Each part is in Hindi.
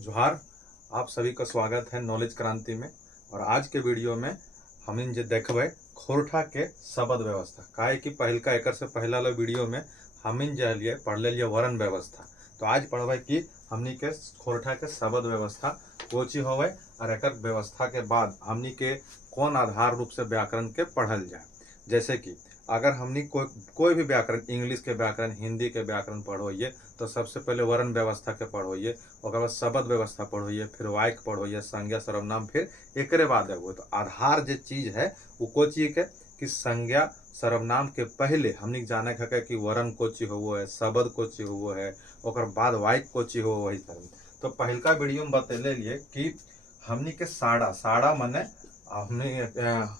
जोहार। आप सभी का स्वागत है नॉलेज क्रांति में। और आज के वीडियो में हम जे देखबे खोरठा के शब्द व्यवस्था काहे कि पहिलका एकर से पहला वाला वीडियो में हमिन जे लिए पढ़ लिए वर्ण व्यवस्था। तो आज पढ़बे कि हमनी के खोरठा के शब्द व्यवस्था कोची होवे और एकर व्यवस्था के बाद हमनी के कौन आधार रूप से व्याकरण के पढ़ल जाए। जैसे कि अगर हमनी कोई भी व्याकरण, इंग्लिश के व्याकरण, हिंदी के व्याकरण पढ़ोइए तो सबसे पहले वर्ण व्यवस्था के पढ़ोइए, ओकर बाद शब्द व्यवस्था पढ़ोइए, फिर वाक्य पढ़ोइए, संज्ञा सर्वनाम, फिर एकरे बाद एगो तो आधार जो चीज है वो को चीज के कि संज्ञा सर्वनाम के पहले हमनी जाने के कि वर्ण को चीज हुआ है, शब्द को चीज हुआ है, ओकर बाद वाक्य को चीज हो वही तरह। तो पहलका वीडियो में बतेले लिए कि हमनी के साड़ा माने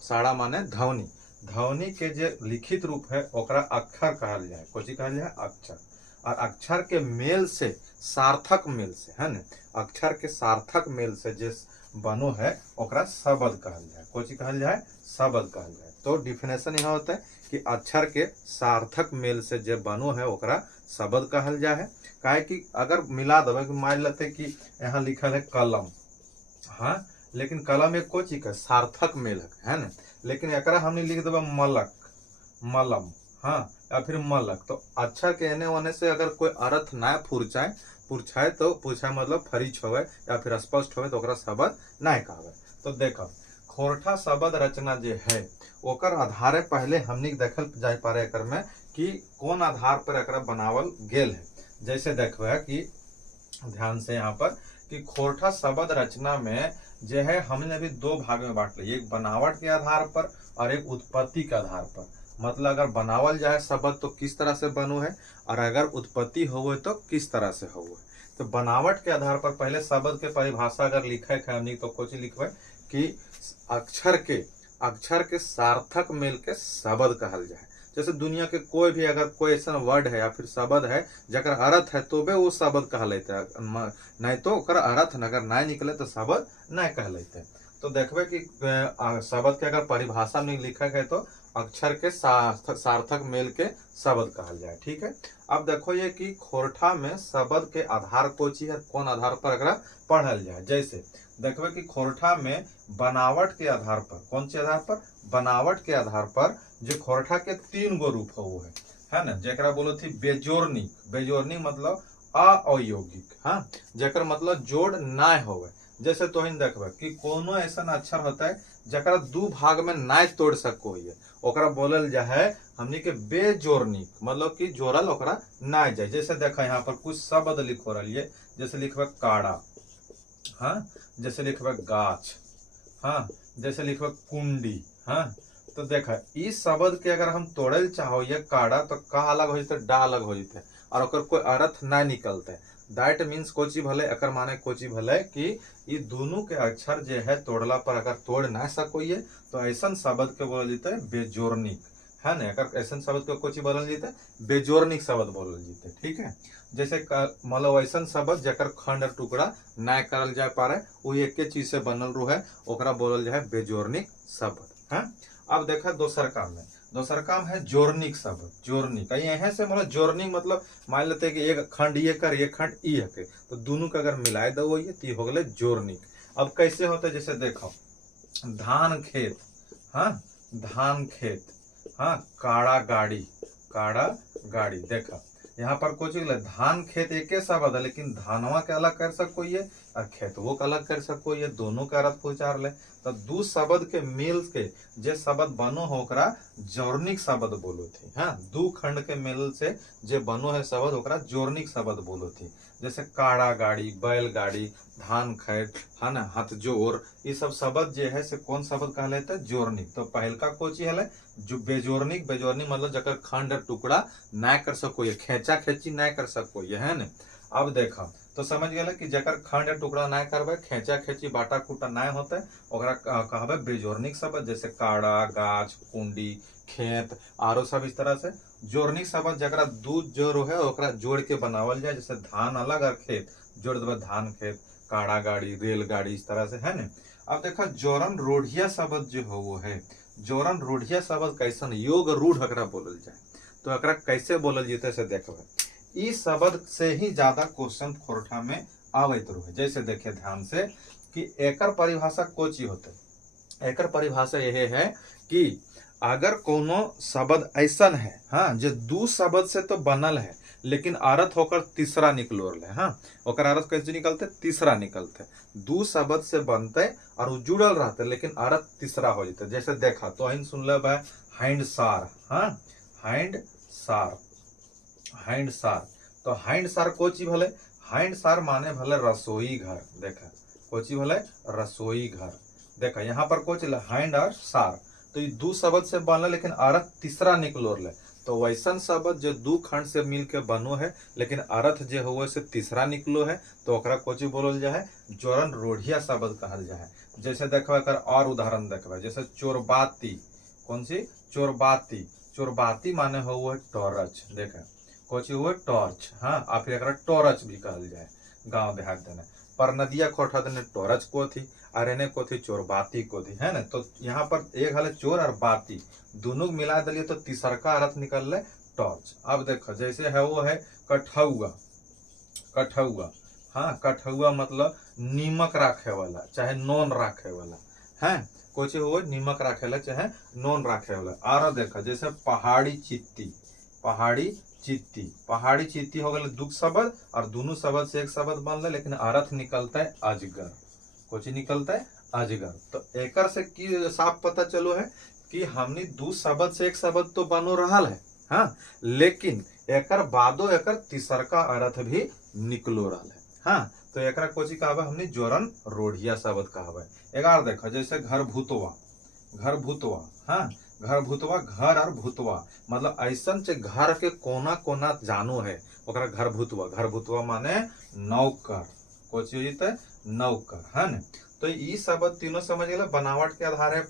साड़ा माने ध्वनि, ध्वनि के जे लिखित रूप है ओकरा अक्षर कहल जाए। कोची कहल जाए? अक्षर। और अक्षर के मेल से, सार्थक मेल से, है ना, अक्षर के सार्थक मेल से जे बनो है ओकरा शब्द कहल जाए। कोची कहल जाए? शब्द कहल जाए। तो डिफिनेशन यहाँ होता है कि अक्षर के सार्थक मेल से जे बनो है ओकरा शब्द कहल जाए। काहे कि अगर मिला देवे कि मान लेते कि यहाँ लिखल है कलम, हाँ, लेकिन कलम एक को चीज का सार्थक मेल है ना, लेकिन एकरा हमने लिख देबा मलक, मलम, हाँ, या फिर मलक। तो अक्षर के एने ओने से अगर कोई अर्थ ना पुरछाए तो पूछाए मतलब फरीच होवे या फिर स्पष्ट होवे तो ओकरा शब्द ना कहवे। तो देखो खोरठा शब्द रचना जे है ओकर आधारे पहले हमनी देखल जाए पारे एकर में कि कौन आधार पर एकरा बनावल गेल है। जैसे देखबे कि ध्यान से यहाँ पर कि खोरठा शब्द रचना में जो है हमने अभी दो भाग में बांट लिया, एक बनावट के आधार पर और एक उत्पत्ति के आधार पर। मतलब अगर बनावल जाए शब्द तो किस तरह से बनो है और अगर उत्पत्ति हो तो किस तरह से हो। तो बनावट के आधार पर पहले शब्द के परिभाषा अगर लिखे है हमनी तो कुछ लिखबे कि अक्षर के सार्थक मेल के शब्द कहल जाए। जैसे दुनिया के कोई भी अगर कोई ऐसा वर्ड है या फिर शब्द है जकर अर्थ है तो वो शब्द कहलाते हैं, नहीं तो ओकर अर्थ अगर ना निकले तो शब्द नहीं कहलाते। तो देखबे कि शब्द के अगर परिभाषा में लिखा है तो अक्षर के सार्थक मेल के शब्द कहल जाए। ठीक है। अब देखो ये कि खोरठा में शब्द के आधार को चीज है, कौन आधार पर अगर पढ़ल जाए। जैसे देखबे कि खोरठा में बनावट के आधार पर, कौन से आधार पर? बनावट के आधार पर जो खोरठा के तीन गो रूप है ना, जरा बोलो थी बेजोड़निक। बेजोड़निक मतलब अयौगिक, हाँ, जकर मतलब जोड़ ना होवे। जैसे तो देखबे कि कोनो ऐसा अक्षर होता है जरा दू भाग में ना तोड़ सको है ओकरा बोलल जाए हमनी के बेजोड़निक, मतलब कि जोड़ल ओकरा ना जाए। जैसे देखा यहाँ पर कुछ शब्द लिखो रहिए, जैसे लिखबे काड़ा, हाँ, जैसे लिखबे गाछ, हाँ, जैसे लिखबे कुंडी, हाँ। तो देखा इस शब्द के अगर हम तोड़ल चाहो ये काड़ा तो का अलग हो जाते, डा अलग हो जाते और ओकर कोई अर्थ ना निकलते। दैट मीन्स कोची भले एकर माने कोची भले कि ये दोनों के अक्षर जो है तोड़ला पर अगर तोड़ ना सकोइए तो ऐसा शब्द के बोलल जाते बेजोड़निक, है ना। अगर ऐसा शब्द के कोची बोलल जाते बेजोड़निक शब्द बोलल जाते। ठीक है। जैसे मतलब ऐसा शब्द जकर खंड टुकड़ा ना करल जा पारे वो एक चीज से बनल रू है ओकरा बोलल जाए बेजोड़निक शब्द, है। अब देखा दोसर काम है जोड़निक शब्द। जोड़निक यहाँ से मतलब जोड़निक मतलब मान लेते हैं कि एक खंड ये कर एक खंड ई है तो दोनों का अगर मिलाए दो ये हो गए जोड़निक। अब कैसे होता है? जैसे देखो धान खेत, हाँ, धान खेत, हाँ, काड़ा गाड़ी, काड़ा गाड़ी। देखा यहाँ पर कुछ धान खेत एक शब्द है लेकिन धानवा के अलग कर सको ये और खेतवो के अलग कर सको ये, दोनों के अर्थ उचार ले। तो दू शब्द के मेल के जे शब्द बनो हो ओकरा जोड़निक शब्द बोलो थी, हाँ। दू खंड के मेल से जे बनो है शब्द ओकरा जोड़निक शब्द बोलो थी। जैसे काड़ा गाड़ी, बैलगाड़ी, धान खेत, है ना, हथजोड़, ये सब शब्द जे है से कौन शब्द कहलाते? जोड़निक। तो पहलका कोची है जो बेजोड़निक। बेजोड़निक मतलब जकर खंड टुकड़ा ना कर सको ये, खेचा खेची ना कर सको ये, है ना। अब देखा तो समझ गए कि जकर खंड टुकड़ा ना करबे, खेचा खेची बाटा कूटा ना होते ओकरा कहबे बेजोड़निक शब्द। जैसे काड़ा, गाछ, कुंडी, खेत आरो सब इस तरह से जोड़निक शब्द जरा दू जोड़ है ओकरा जोड़ के बनावल जाए। जैसे धान अलग और खेत जोड़ देवे धान खेत, काड़ा गाड़ी, रेलगाड़ी, इस तरह से, है ना। अब देखा जोरन रूढ़िया शब्द जो हो वो है, जोरन रूढ़िया शब्द कैसन? योग रूढ़ एकरा बोलल जाए। तो एकरा कैसे बोलल जाते से देखबे। इस शब्द से ही ज्यादा क्वेश्चन खोरठा में आवत रहे। जैसे देखिए ध्यान से कि एकर परिभाषा कोची होते, एकर परिभाषा यह है कि अगर कोनो शब्द ऐसन है हाँ जो दू शब्द से तो बनल है लेकिन अर्थ होकर तीसरा निकलोल है, हाँ ओकर अर्थ कैसे निकलते, तीसरा निकलते, दू शब्द से बनते और जुड़ल रहते लेकिन अर्थ तीसरा हो जाते। जैसे देखा तो अहिन सुन ले हैंड सार, हाँ हैंड सार, हैंड सार, तो हैंड सार कोची भले, हैंड सार माने भले रसोई घर। देखा कोची भले, रसोई घर। देखा यहाँ पर कोच हैंड और सार, तो ये दू शब्द से बनल लेकिन अर्थ तीसरा निकलोल है। तो वैसन शब्द जो दू खंड से मिल के बनो है लेकिन अर्थ जो हुए से तीसरा निकलो है तो ओकरा कोची बोलल जाए, जोरन रोढ़िया शब्द कहल जाए। जैसे देखो एकर और उदाहरण देखो, जैसे चोरबाती, कौन सी, चोरबाती, चोरबाती माने हो टॉर्च। देखे कोची हुए टॉर्च, हाँ आ फिर एकरा टॉर्च भी कहल जाए गांव देहात देने। पर नदिया खोठा देने टॉर्च को थी और एने को थी चोरबाती को थी, है ना। तो यहाँ पर एक हले चोर और बाती दोनों मिला दिलिए तो तीसर का अर्थ निकल रहा टॉर्च। अब देखो जैसे है वो है कठौआ, कठौआ, हाँ कठौआ मतलब नीमक राखे वाला चाहे नोन राखे वाला, है कोची हुए नीमक राखे वाला चाहे नोन राखे वाला। और देखो जैसे पहाड़ी चित्ती, पहाड़ी चित्ती, पहाड़ी चित्ती हो गए दू शब्द और दोनों शब्द से एक शब्द बनल लेकिन अर्थ निकलता है अजगर, कुछ निकलता है अजगर। तो एकर से की साफ पता चलो है कि हमने दू शब्द से एक शब्द तो बनो रहा है, हाँ लेकिन एकर बादो एकर तीसर का अर्थ भी निकलो रहा है, हाँ तो एकरा कोची कहबे हमने जोरन रोढ़िया शब्द कहबे। एगार देखो जैसे घर भूतवा, घर भूतवा, हाँ घर भूतवा, घर और भूतवा मतलब ऐसन से घर के कोना कोना जानो है ओकरा घर भूतवा। घर भूतवा माने नौकर, कोची होते नौकर, है ना। तो ये शब्द तीनों समझ गए बनावट के आधार है,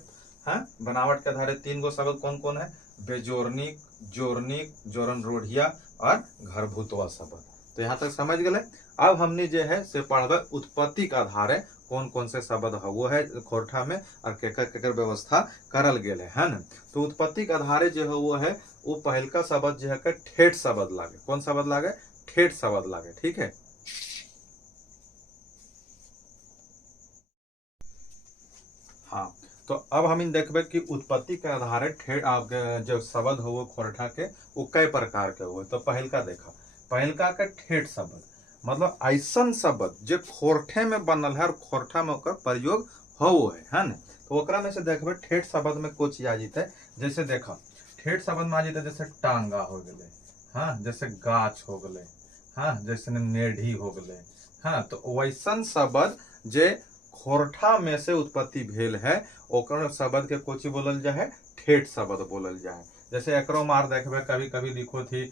हाँ बनावट के आधार तीन गो शब्द कौन कौन है, बेजोरनिक, जोरनिक, जोरन रोढ़िया और घर भूतवा शब्द। तो यहाँ तक समझ गए। अब हमने जो है से पढ़बे उत्पत्ति का आधार है कौन कौन से शब्द है वो है खोरठा में और केकर केकर व्यवस्था करल गेल है ना। तो उत्पत्ति के आधारे जो है वो पहल का शब्द जो है ठेठ शब्द लागे, कौन शब्द लागे, ठेठ शब्द लागे, ठीक है। हाँ तो अब हम देखबे कि उत्पत्ति के आधारे ठेठ जो शब्द हो वो खोरठा के वो कई प्रकार के हो। तो पहल का देखा, पहल का ठेठ शब्द मतलब ऐसन शब्द जो खोरठे में बनल है और खोरठा में ओकर प्रयोग हो है ना। तो ओकरा में से देखबे ठेठ शब्द में कुछ आ जीते, जैसे देखा ठेठ शब्द में आ जीते जैसे टांगा हो गए, हाँ जैसे गाछ हो गए, हाँ जैसे मेढ़ी हो गए, हाँ तो वैसन शब्द जे खोरठा में से उत्पत्ति भेल है ओकर शब्द के कोची बोलल जाए, ठेठ शब्द बोलल जाए। जैसे एकरो मार देखबे कभी कभी लिखो थी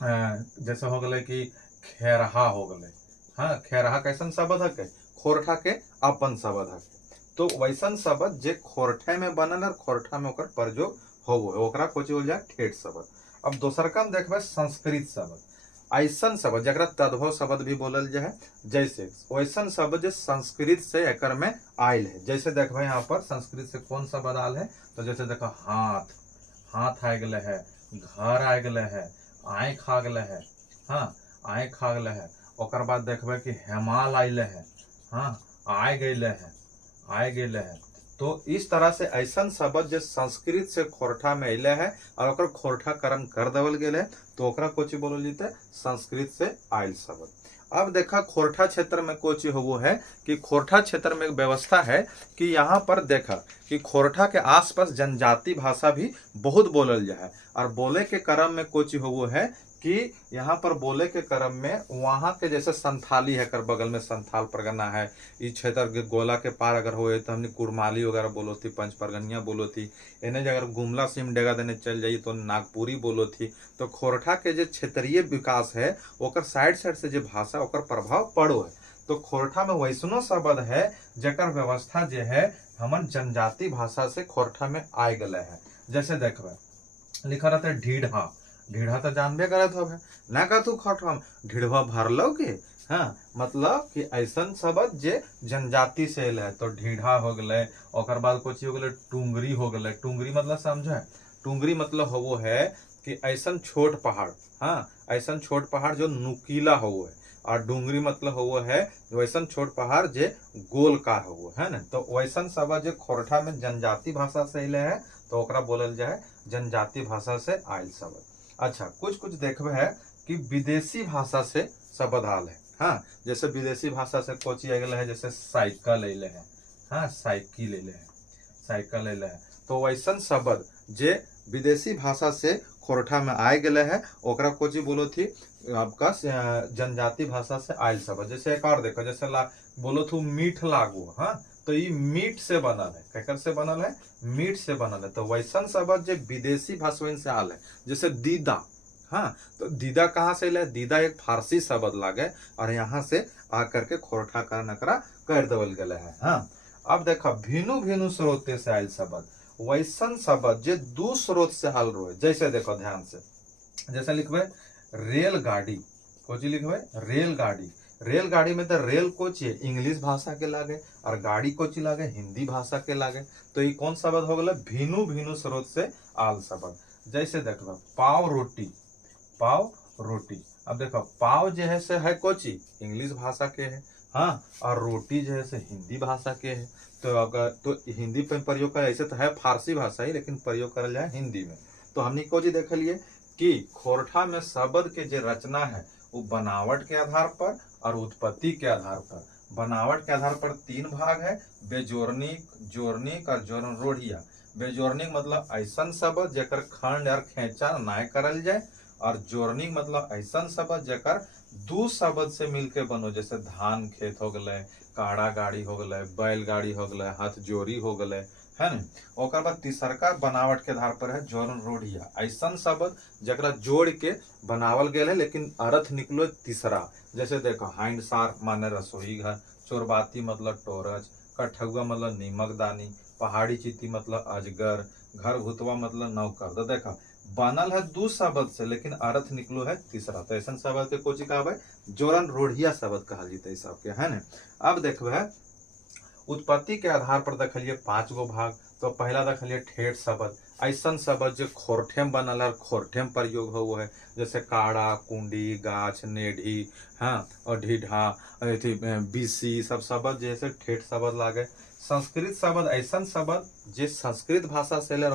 जैसे हो गए कि खेरहा हो गए, हाँ खेरहा कैसन शब्द है के खोरठा के अपन शब्द है। तो वैसन शब्द जे खोरठे में बनल और खोरठा में ओकर प्रयोग हो ओकरा कोची बोल जाए ठेठ शब्द। अब दोसर का देखबे संस्कृत शब्द, ऐसन शब्द जरा तद्भव शब्द भी बोलल जाए, जैसे वैसन शब्द जो संस्कृत से एकर में आयल है। जैसे देखबे यहाँ पर संस्कृत से कौन शब्द आयल है, तो जैसे देखो हाथ, हाथ आ गए है, घर आ गए है, आँख आ गए है, हाँ आँख आ गए है। ओकर बाद देखबे कि हेमाल आइले है, हाँ आ गए है, आ गए है। तो इस तरह से ऐसन शब्द जो संस्कृत से खोरठा में अले है और ओकर खोरठा करण कर देवल गेल है तो ओकरा कोची बोलल जीते, संस्कृत से आयल शब्द। अब देखा खोरठा क्षेत्र में कोची हो वो है कि खोरठा क्षेत्र में एक व्यवस्था है कि यहाँ पर देखा कि खोरठा के आसपास जनजाति भाषा भी बहुत बोलल जाए और बोले के क्रम में कोची हो वो है कि यहाँ पर बोले के क्रम में वहाँ के जैसे संथाली है कर बगल में संथाल परगना है, इस क्षेत्र के गोला के पार अगर हो तो हमने कुरमाली वगैरह बोलो थी, पंच परगनिया बोलो थी, इन्हें अगर गुमला सिमडेगा देने चल जाइए तो नागपुरी बोलो थी। तो खोरठा के जो क्षेत्रीय विकास है ओकर साइड साइड से जो भाषा ओकर प्रभाव पड़ो है। तो खोरठा में वैसनो शब्द है जकर व्यवस्था जो है हमन जनजाति भाषा से खोरठा में आ गए है। जैसे देखबे लिखा रहता है ढीढ़ा, ढीढ़ा तो जानबे करत हो ना का तू खोरठा में ढीढ़वा भरलो के, हाँ मतलब कि ऐसन शब्द जे जनजाति से अल है। तो ढीढ़ा हो गए, ओकर बाद कुछ हो गए टुंगरी हो गए, टुंगरी मतलब समझे, टुंगरी मतलब हो वो है कि ऐसन छोट पहाड़, हाँ ऐसन छोट पहाड़ जो नुकीला हो है, और डूंगरी मतलब हुआ है वैसन छोट पहाड़ जे गोलकार हुआ है ना। तो वैसन शब्द जो खोरठा में जनजाति भाषा से अले है तो ओकरा बोलल जाए जनजाति भाषा से आयल शब्द। अच्छा, कुछ कुछ देखबे है कि विदेशी भाषा से शब्द आल है। हाँ, जैसे विदेशी भाषा से कोची आ गया है, जैसे साइकिल अले है। हाँ, साइकिल अले है, साइकिल अले है। तो वैसन शब्द जे विदेशी भाषा से खोरठा में आए गए है ओकरा कोची बोलो थी आपका जनजाति भाषा से आयल शब्द। जैसे एक और देखो, जैसे बोलो थू मीठ लागू। हाँ, तो ये मीट से बनल है, केकर से बनल है, मीट से बनल है। तो वैसन शब्द जो विदेशी भाषा से आल है, जैसे दीदा। हाँ, तो दीदा कहाँ से ले, दीदा एक फारसी शब्द लागे और यहाँ से आकर के खोरठा का नकरा कर देवल गए है। हाँ, अब देखो भिनु भिनु स्रोत से आयल शब्द, वैसन शब्द जे दू स्रोत से आल रहे। जैसे देखो ध्यान से, जैसे लिखबे रेलगाड़ी, कोची लिखबे रेलगाड़ी। रेलगाड़ी में तो रेल कोची है इंग्लिश भाषा के लागे और गाड़ी कोची लागे हिंदी भाषा के लागे। तो ये कौन शब्द हो गया, भिनु भिनु स्रोत से आल शब्द। जैसे देखो पाव रोटी, पाव रोटी। अब देखो पाव जो है से है कोची इंग्लिश भाषा के है। हाँ, और रोटी जो है से हिंदी भाषा के है। तो अगर तो हिंदी पे प्रयोग कर, ऐसे तो है फारसी भाषा ही लेकिन प्रयोग करल जाए हिंदी में। तो हमने कोची देख लिए कि खोरठा में शब्द के जो रचना है वो बनावट के आधार पर और उत्पत्ति के आधार पर। बनावट के आधार पर तीन भाग है, बेजोड़निक, जोड़निक और जोड़नरोढ़िया। बेजोड़निक मतलब ऐसन शब्द जेकर खंड और खेचा ना करल जाए, और जोड़निक मतलब ऐसन शब्द जेकर दू शब्द से मिलके बनो। जैसे धान खेत हो गए, काड़ा गाड़ी हो गए, बैलगाड़ी हो गए, हाथ जोड़ी हो गए, है ना। ओकर बाद तीसरका बनावट के आधार पर है जोड़नरोढ़िया, ऐसन शब्द जकरा जोड़ के बनावल गया है लेकिन अर्थ निकलो तीसरा। जैसे देखो हाइंडसार माने रसोई घर, चोरबाती मतलब टोरच, कठौआ मतलब नीमक दानी, पहाड़ी चीती मतलब अजगर, घर भुतवा मतलब नौकर। तो देखा बनल है दू शब्द से लेकिन अर्थ निकलो है तीसरा। तो ऐसा शब्द के कोची कहबे जोड़नरोढ़िया शब्द कहल जीते सबके, है ना। अब देखबे उत्पत्ति के आधार पर देखलिए 5 गो भाग। तो पहला देखलिए ठेठ शब्द, ऐसन शब्द जो खोरठेम बनल है, खोरठेम प्रयोग हो है। जैसे काड़ा, कुंडी, गाछ, नेढ़ी, हाँ, और ढीढ़ा, बीसी, सब शब्द जैसे ठेठ शब्द लागे। संस्कृत शब्द ऐसन शब्द जे संस्कृत भाषा से ले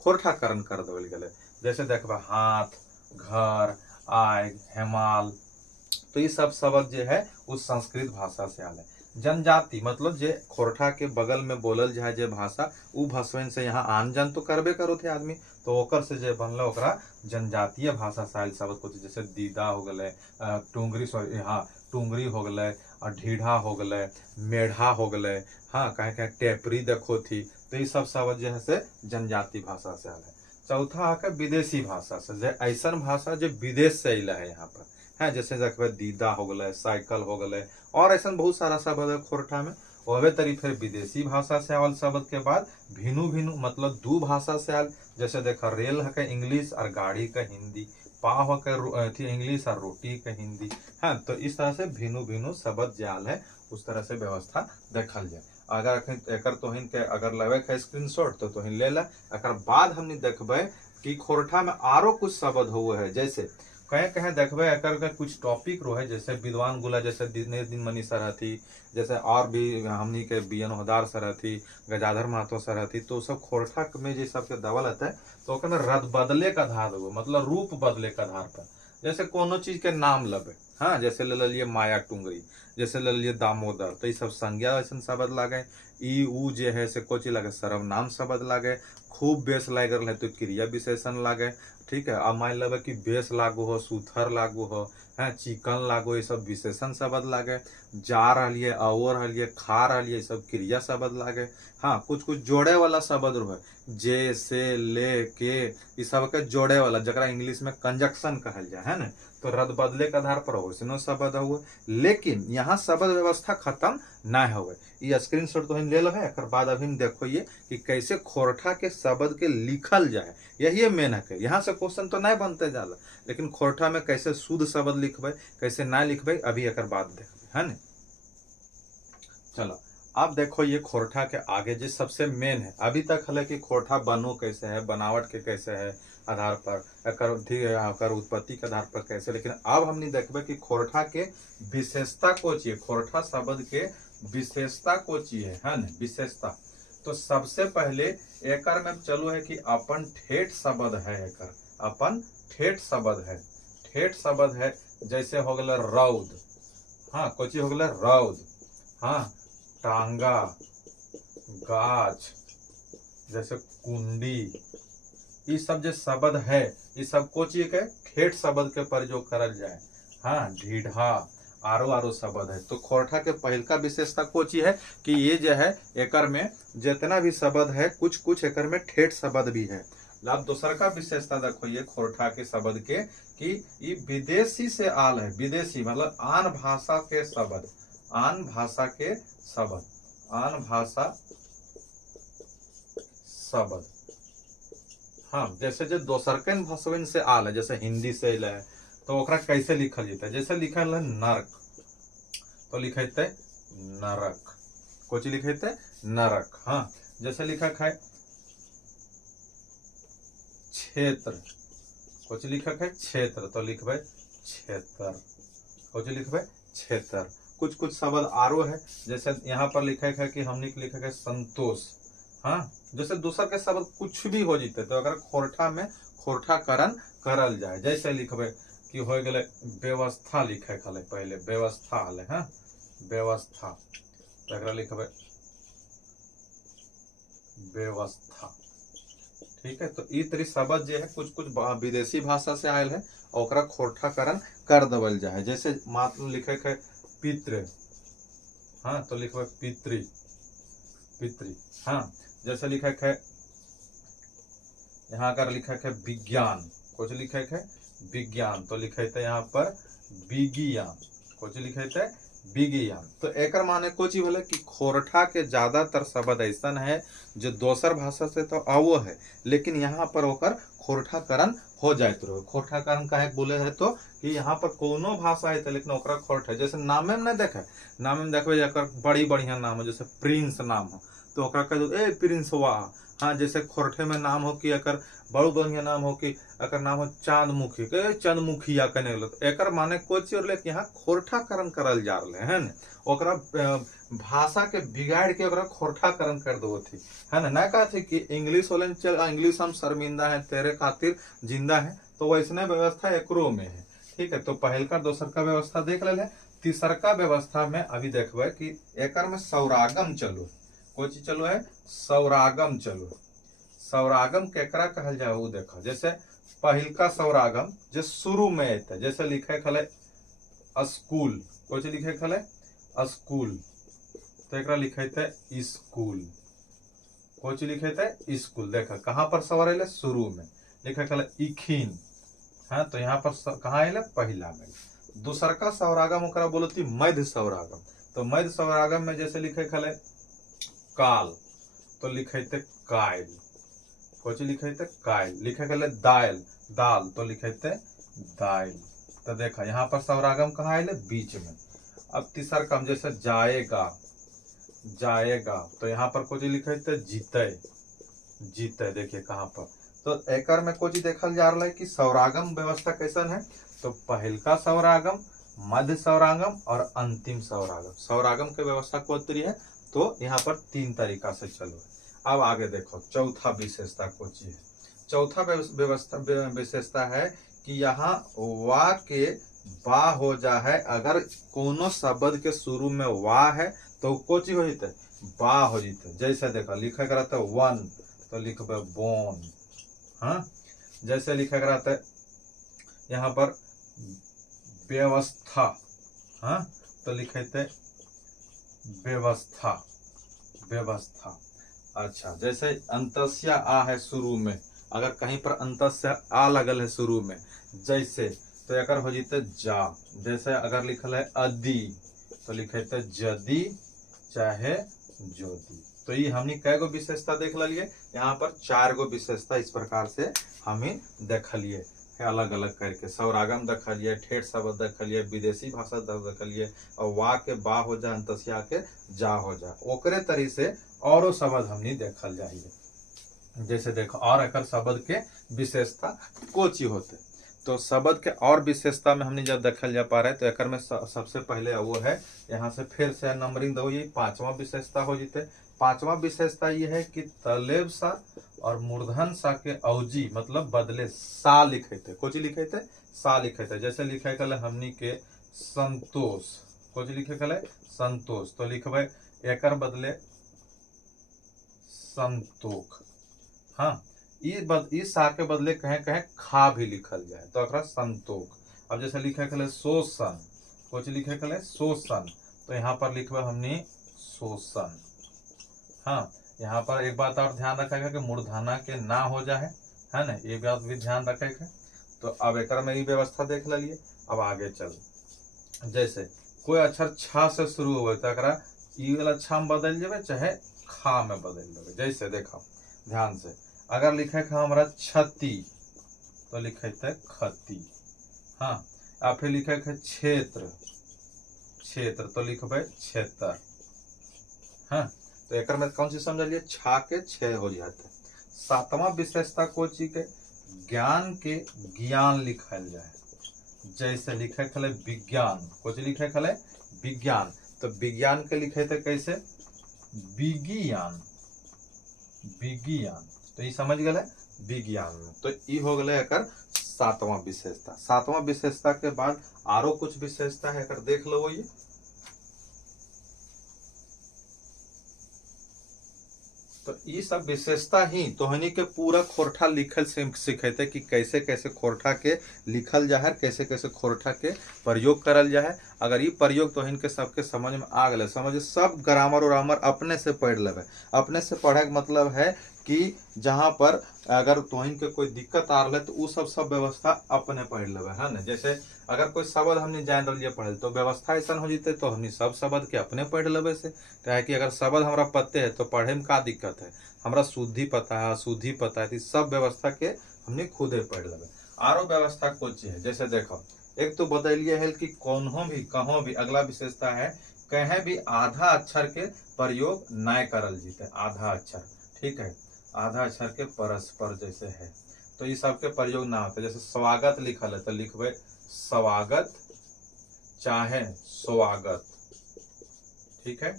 खोरठाकरण कर देवल गए। जैसे देखबे हाथ, घर, आग, हेमाल। तो ये सब शब्द जो है उस संस्कृत भाषा से आले। जनजाति मतलब जे खोरठा के बगल में बोलल जाए जे भाषा, उ भाषवन से यहाँ आन जान तो करबे करो थे आदमी। तो ओकर से जे बनल ओकरा जनजातीय भाषा से आयल शब्द को, जैसे दीदा हो गए, टुंगरी, सॉरी हाँ टुंगरी हो गए, और ढीढ़ा हो गए, मेढ़ा हो गए, हाँ कहीं कहीं टेपरी देखो थी। तो ये सब शब्द जो है से जनजाति भाषा से आल है। चौथा आके विदेशी भाषा से, जे ऐसन भाषा जो विदेश से अल है यहाँ पर, है। जैसे देखबे दीदा हो गए, साइकिल हो गए, और ऐसा बहुत सारा शब्द है खोरठा में। वह तरी फिर विदेशी भाषा से आवल शब्द के बाद भिनु भिनु मतलब दू भाषा से आल। जैसे देखा रेल है इंग्लिश और गाड़ी का हिंदी, पाव है इंग्लिश और रोटी का हिंदी, है। तो इस तरह से भिनु भिनु शब्द जाल है, उस तरह से व्यवस्था देखल जाए। अगर एकर तोहिन के अगर लेवे के स्क्रीनशॉट तो तोहिन ले ला। एकर बाद हमने देखबे कि खोरठा में आरो कुछ शब्द हुए है। जैसे कहे कहे देखबे एकर के कुछ टॉपिक रहे, जैसे विद्वान गुला, जैसे दिनेश दिन मनी सर हथी, जैसे और भी हमनी के बीएन होदार सर हथी, गजाधर महतो सर हथी। तो सब खोरठा में जे सबके दवल है तो ओकर रद बदले का आधार हुए, मतलब रूप बदले का आधार पर। जैसे कोनो चीज के नाम लबे, हाँ, जैसे ले लिये माया टुंगरी, जैसे ले लिये दामोदर। तो ये सब संज्ञा ऐसा शब्द लागे। ई उ जे है से कोची लागे सर्वनाम शब्द लागे। खूब बेस लाग रहा है तो क्रिया विशेषण लागे, ठीक है। अब मान लेबे कि बेस लागू हो, सूथर लागू हो, है, चिकन लागू, ये सब विशेषण शब्द लागे। जा रही है, और रही, खा रही है, ये सब क्रिया शब्द लागे। हाँ, कुछ कुछ जोड़े वाला शब्द रहे, जे, से, ले, के, ये सब के जोड़े वाला, जरा इंग्लिश में कंजक्शन कहल जाए, है ना। तो रद बदले के आधार पर वैसनो शब्द हुए, लेकिन यहाँ शब्द व्यवस्था खत्म ना हुए। ये स्क्रीनशॉट तो ले लो है। एक बाद अभी देखो ये कि कैसे खोरठा के शब्द के लिखल जाए, यही मेन है। यहाँ से क्वेश्चन तो नहीं बनते जाला, लेकिन खोरठा में कैसे शुद्ध शब्द लिखबे, कैसे ना लिखबे, अभी एक बाद देखबे, है ना। चलो अब देखो ये खोरठा के आगे जो सबसे मेन है, अभी तक है कि खोरठा बनो कैसे है, बनावट के कैसे है, आधार पर एकर उत्पत्ति के आधार पर कैसे। लेकिन अब हमने देखबे कि खोरठा के विशेषता को चाहिए, खोरठा शब्द के विशेषता को चाहिए है न, विशेषता। तो सबसे पहले एकर में चलो है कि अपन ठेठ शब्द है, एकर अपन ठेठ शब्द है, ठेठ शब्द है। जैसे हो गया रौद, हाँ कोची हो गया रौद, हाँ टांगा, गाछ, जैसे कुंडी, ये सब जो शब्द है ये सब को चीज के ठेठ शब्द के प्रयोग करल जाए। हाँ ढीढ़ा, आरो शब्द है। तो खोरठा के पहल का विशेषता को चीज है कि ये जो है एकर में जितना भी शब्द है कुछ कुछ एकर में ठेठ शब्द भी है। अब दूसर का विशेषता देखो ये खोरठा के शब्द के कि ये विदेशी से आल है, विदेशी मतलब आन भाषा के शब्द, आन भाषा के शब्द, आन भाषा शब्द। हाँ जैसे जो दोसरकन भाषावन से आल है, जैसे हिंदी से है तो ओकरा कैसे लिखल जाता है। जैसे लिखल है नरक तो लिखते नरक, कोची लिखते नरक। हाँ जैसे लिखा है क्षेत्र, कुछ लिखा है क्षेत्र तो लिखबे क्षेत्र, कुछ लिखबे क्षेत्र। कुछ कुछ शब्द आरो है, जैसे यहाँ पर लिखा है कि हमने लिखा है संतोष। हाँ जैसे दूसर के शब्द कुछ भी हो जीते तो अगर खोरठा में खोरठाकरण करल जाए। जैसे लिखबे कि हो गए व्यवस्था, लिखे खले पहले व्यवस्था हले, हाँ व्यवस्था तो लिखबे व्यवस्था। ठीक है, तो ई तरी शब्द जो है कुछ कुछ विदेशी भाषा से आयल है और खोरठाकरण कर देवल जाए। जैसे मात्र लिखे है पितृ, हाँ तो लिखबे पितृ, पितृ। हाँ जैसे लिखा है यहाँ कर लिखा है विज्ञान, कुछ लिखा है विज्ञान तो लिखे थे यहाँ पर विज्ञान, कुछ लिखे थे विज्ञान। तो एकर माने कुछ बोले कि खोरठा के ज्यादातर शब्द ऐसा है जो दोसर भाषा से तो आवो है लेकिन यहाँ पर होकर खोरठाकरण हो जाए। तो खोरठाकरण काहे बोले है तो कि यहाँ पर कोनो भाषा है तो लेकिन ओकरा खोरठ है। जैसे नामे में नहीं देखे, नामे में देखो एकर बड़ी बढ़िया नाम हो, जैसे प्रिंस नाम हो तो ओकरा कह दो ए प्रिंस हुआ। हाँ जैसे खोरठे में नाम हो कि एकर बड़ो बढ़िया नाम हो कि एकर नाम हो चांदमुखी के चंदमुखिया कने तो एकर माने कोची और लेके यहाँ खोरठाकरण करल जा रहे है न, ओकरा भाषा के बिगाड़ के ओकरा खोरठाकरण कर दो थी है ना कहा थी कि इंग्लिश वाले चल इंग्लिश हम शर्मिंदा है तेरे खातिर जिंदा है, तो वैसने व्यवस्था एकरो में है। ठीक है, तो पहल का दोसर का व्यवस्था देख ले। तीसर का व्यवस्था में अभी देखबे कि एकर में सौरागम चलो, कोई चीज चलो है सौरागम चलो। सौरागम केकरा कहल जाए वो देखो। जैसे पहिलका सौरागम जो शुरू में है, जैसे लिखे खले स्कूल, कोई चीज लिखे खले स्कूल तो एकरा लिखे थे स्कूल, कोई चीज लिखे थे स्कूल। देखा कहाँ पर सवर अले शुरू में लिखे खले इखिन, हाँ तो यहाँ पर कहाँ अले पहला में। दूसर का सौरागम ओकरा बोलती मध्य सौरागम। तो मध्य सौरागम में जैसे लिखे खले काल तो लिखे थे कायल, कोच लिखे थे कायल। लिखे गले दाल, दाल तो लिखे थे दाल। तो देखा यहाँ पर सौरागम कहाँ आये बीच में। अब तीसर कम जैसे जाएगा, जाएगा तो यहाँ पर कुछ लिखे थे जीते, जीते। देखिए कहाँ पर तो एकर में कुछ देखल जा रहा है कि सौरागम व्यवस्था कैसन है। तो पहल का सौरागम, मध्य सौरागम और अंतिम सौरागम। सौरागम के व्यवस्था को है तो यहाँ पर तीन तरीका से चलो। अब आगे देखो चौथा विशेषता को चीज। चौथा व्यवस्था विशेषता है कि यहाँ वा के बा हो जा है। अगर कोनो शब्द के शुरू में वा है तो कोची हो जाते बा हो जाते। जैसे देखो लिखा रहता है वन तो लिखबे बोन, हाँ जैसे लिखा रहता है यहाँ पर व्यवस्था, हाँ तो लिखे थे व्यवस्था, व्यवस्था। अच्छा जैसे अंतस्या आ है शुरू में, अगर कहीं पर अंतस्या आ लगल है शुरू में जैसे तो एकर हो जीते जा। जैसे अगर लिखल है अदी तो लिखे थे जदी चाहे जोदी। तो ये हमने कै गो विशेषता देख लिये, यहाँ पर 4 गो विशेषता इस प्रकार से हमें देखलिए अलग अलग करके। सौरागम देखलिए, ठेठ शब्द देखलिए, विदेशी भाषा देखलिए और वा के बा हो जा, अंतस्या के जा हो जा। ओकरे तरी से औरो शब्द हमने देखल जाइए। जैसे देखो और एकर शब्द के विशेषता कोची होते। तो शब्द के और विशेषता में हमने जब देखल जा पा रहे तो एकर में सबसे पहले वो है, यहाँ से फिर से नंबरिंग दो, ये पांचवा विशेषता हो जीते। पांचवा विशेषता ये है कि तलेब सा और मूर्धन सा के अवजी मतलब बदले सा लिखे थे, कोची लिखे थे, सा लिखे थे। जैसे लिखे कल हमनी के संतोष, कोची लिखे कल संतोष, तो लिखबे एकर बदले संतोख। हाँ, इस सा के बदले कहें कहें खा भी लिखल जाए तो अकरा संतोख। अब जैसे लिखे कले शोषण, कुछ लिखे कले शोषण, तो यहाँ पर लिखबे हमने शोषण। हाँ, यहाँ पर एक बात और ध्यान रखेगा कि मूर्धना के ना हो जाए, है ना, ये बात भी ध्यान रखेगा। तो अब एक में ये व्यवस्था देख लीजिए। अब आगे चल, जैसे कोई अक्षर छा से शुरू हो तो अकरा ई वाला छा में बदल जाए चाहे खा में बदल जाए। जैसे देखो ध्यान से, अगर लिखे हमारा छती तो लिखे थे खती। हाँ, या फिर लिखे क्षेत्र, क्षेत्र तो लिखबे क्षेत्र। हाँ, तो एक में कौन सी समझ लिए, छा के छह हो जाते। सातवां विशेषता कोची के, ज्ञान के ज्ञान लिखल जाए। जैसे लिखे खले विज्ञान, कुछ लिखे खले विज्ञान, तो विज्ञान के लिखे थे कैसे, विज्ञान, विज्ञान, तो ये समझ गए विज्ञान में। तो ये हो गए एकर सातवां विशेषता। सातवां विशेषता के बाद आरो कुछ विशेषता है, एकर देख लो। ये तो ये सब विशेषता ही तोहनी के पूरा खोरठा लिखल से सिखेते कि कैसे कैसे खोरठा के लिखल जा है, कैसे कैसे खोरठा के प्रयोग करल जा है। अगर ये प्रयोग तोहन के सबके समझ में आ गए, समझ सब ग्रामर उरामर अपने से पढ़ लेवे। अपने से पढ़े का मतलब है कि जहाँ पर अगर तोहन के कोई दिक्कत आ रहा है तो वो सब व्यवस्था अपने पढ़ लेवे, है ना। जैसे अगर कोई शब्द हमने जान रही पढ़े तो व्यवस्था ऐसा हो जीते तो हमने सब शब्द के अपने पढ़ लेवे से। क्या कि अगर शब्द हमारा पते है तो पढ़े में का दिक्कत है, हमारा शुद्धि पता है अशुद्धि पता है, तो सब व्यवस्था के हमने खुदे पढ़ लेवे। आरो व्यवस्था कुछ है, जैसे देखो एक तो बदलिए है कि कौनों भी कहों भी, अगला विशेषता है कहीं भी आधा अक्षर के प्रयोग न करल जीते। आधा अक्षर, ठीक है, आधा अक्षर के परस्पर जैसे है तो ये सब के प्रयोग ना होते। जैसे स्वागत लिखल है तो लिखबे स्वागत चाहे स्वागत, ठीक है।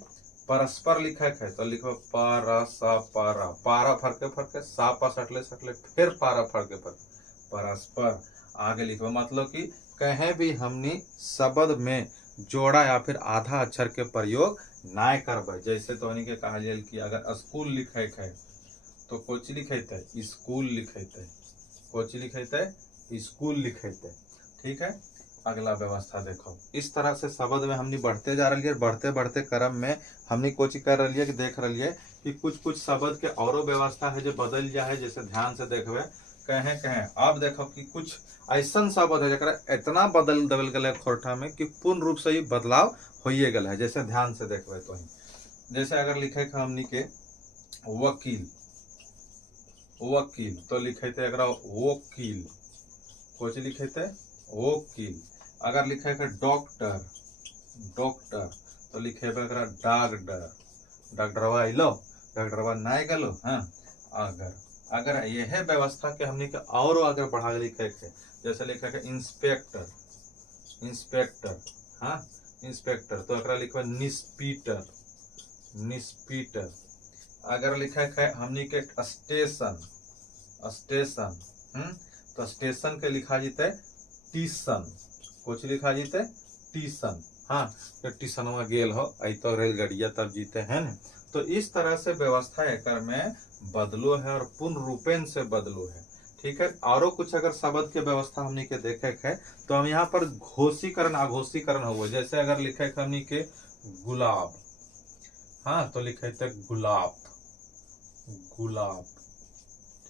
परस्पर लिखे है तो लिखबे परस्पर, पारा फरके फरके सा पा सटले सटले फिर पारा फरके फरके परस्पर आगे लिखबे। मतलब कि कहीं भी हमनी शब्द में जोड़ा या फिर आधा अक्षर के प्रयोग ना करबे। जैसे तो के कहा जाए कि अगर स्कूल लिखे है तो कोची लिखे थे, स्कूल लिखे थे, कोची लिखे थे, स्कूल लिखे थे, ठीक है। अगला व्यवस्था देखो, इस तरह से शब्द में हमने बढ़ते जा रही है। बढ़ते बढ़ते क्रम में हमने कोची कर रही है कि देख रही है कि कुछ कुछ शब्द के औरो व्यवस्था है जो बदल जाए। जैसे ध्यान से देखबे कहें कहें, अब देखो कि कुछ ऐसा शब्द है जरा इतना बदल दबल गए खोरठा में कि पूर्ण रूप से ही बदलाव होइए गल है। जैसे ध्यान से देखबे तो ही, जैसे अगर लिखे हमने के वकील, वकील तो लिखे थे अगर वकील, कुछ लिखे थे वकील। अगर लिखे है डॉक्टर, डॉक्टर तो लिखे अगर डॉक्टर, डॉक्टरवा अलो, डॉक्टरवा नहीं गलो। हाँ, अगर यह व्यवस्था के हमने के और अगर बढ़ा लिखे थे, जैसे लिखे है इंस्पेक्टर, इंस्पेक्टर, हाँ इंस्पेक्टर तो अगर लिखे निस्पीटर, निस्पीटर। अगर लिखा है हमने के स्टेशन, स्टेशन, तो स्टेशन के लिखा जीते टीशन, कुछ लिखा जीते टीशन। हाँ, तो टीशनवा गेल हो आई तो रेलगाड़िया तब जीते हैं ना। तो इस तरह से व्यवस्था एक में बदलो है और पूर्ण रूपेण से बदलो है, ठीक है। औरो कुछ अगर शब्द के व्यवस्था हमने के देखे है तो हम यहाँ पर घोषीकरण अघोषीकरण हुआ। जैसे अगर लिखे हमने के गुलाब, हाँ तो लिखे थे गुलाब, गुलाब,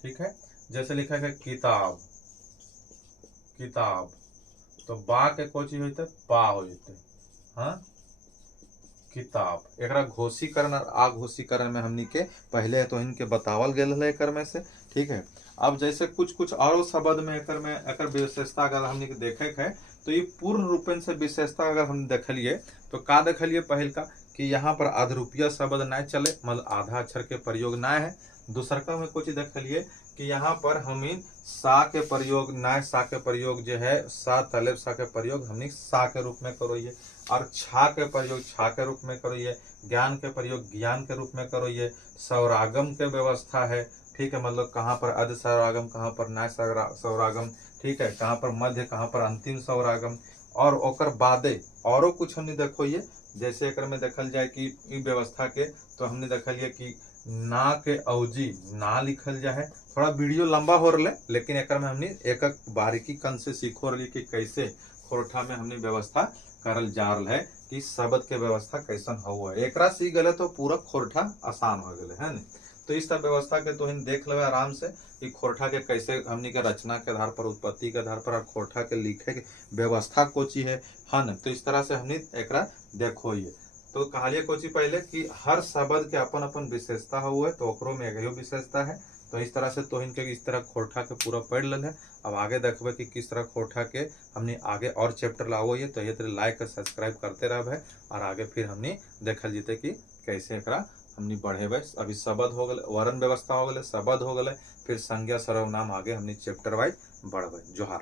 ठीक है। जैसे लिखा है किताब, किताब तो बा के कोची होते पा हो जाते, हाँ किताब। एक घोषीकरण और आघोषीकरण में हमनी के पहले तो इनके बतावल गए है एकर में से, ठीक है। अब जैसे कुछ कुछ और शब्द में एकर विशेषता अगर हमनी के देखे है तो ये पूर्ण रूपेण से विशेषता अगर हम देखलिए तो का देखलिए पहल का कि यहाँ पर आध रुपया शब्द ना चले, मतलब आधा अक्षर के प्रयोग ना है। दूसरका में कुछ देखलिए कि यहाँ पर हमें सा के प्रयोग ना, सा के प्रयोग जो है सा तलेब सा के प्रयोग हमने सा के रूप में करोइए, और छा के प्रयोग छा के रूप में करोइए, ज्ञान के प्रयोग ज्ञान के रूप में करोइए। सौरागम के व्यवस्था है, ठीक है, मतलब कहाँ पर अध सौरागम, कहाँ पर ना सौरागम, ठीक है, कहाँ पर मध्य, कहाँ पर अंतिम सौरागम। और ओकर बादे औरो कुछ हमने देखो ये, जैसे एक में देखल जाए कि ई व्यवस्था के, तो हमने देखलिए कि ना के अवजी ना लिखल जाए। थोड़ा वीडियो लंबा हो रहा है, लेकिन एक में हमने एक एक बारीकी कन से सीखो रही कि कैसे खोरठा में हमने व्यवस्था करल जा रहा है, कि शब्द के व्यवस्था कैसन हुआ है। एक सीख गए तो पूरा खोरठा आसान हो गए है न। तो इस तरह व्यवस्था के तो हम देख लेवे आराम से कि खोरठा के कैसे हमनी के रचना के आधार पर, उत्पत्ति के आधार पर खोरठा के लिखे के व्यवस्था कोची है न। तो इस तरह से हमने एक देखो ये तो कहलिए कोची पहले कि हर शब्द के अपन अपन विशेषता हुए, तो ओकरो में एक विशेषता है। तो इस तरह से तो इनके इस तरह खोरठा के पूरा पढ़ लेल है। अब आगे देखबे कि किस तरह खोरठा के हमने आगे और चैप्टर लाओ ये, तो ये तरह लाइक और सब्सक्राइब करते रहे और आगे फिर हमने देखल जीते कि कैसे एकरा हमने बढ़ेबे। अभी शब्द हो गए, वर्ण व्यवस्था हो गए, शब्द हो गए, फिर संज्ञा सर्वनाम, आगे हमने चैप्टर वाइज बढ़बे। जोहार।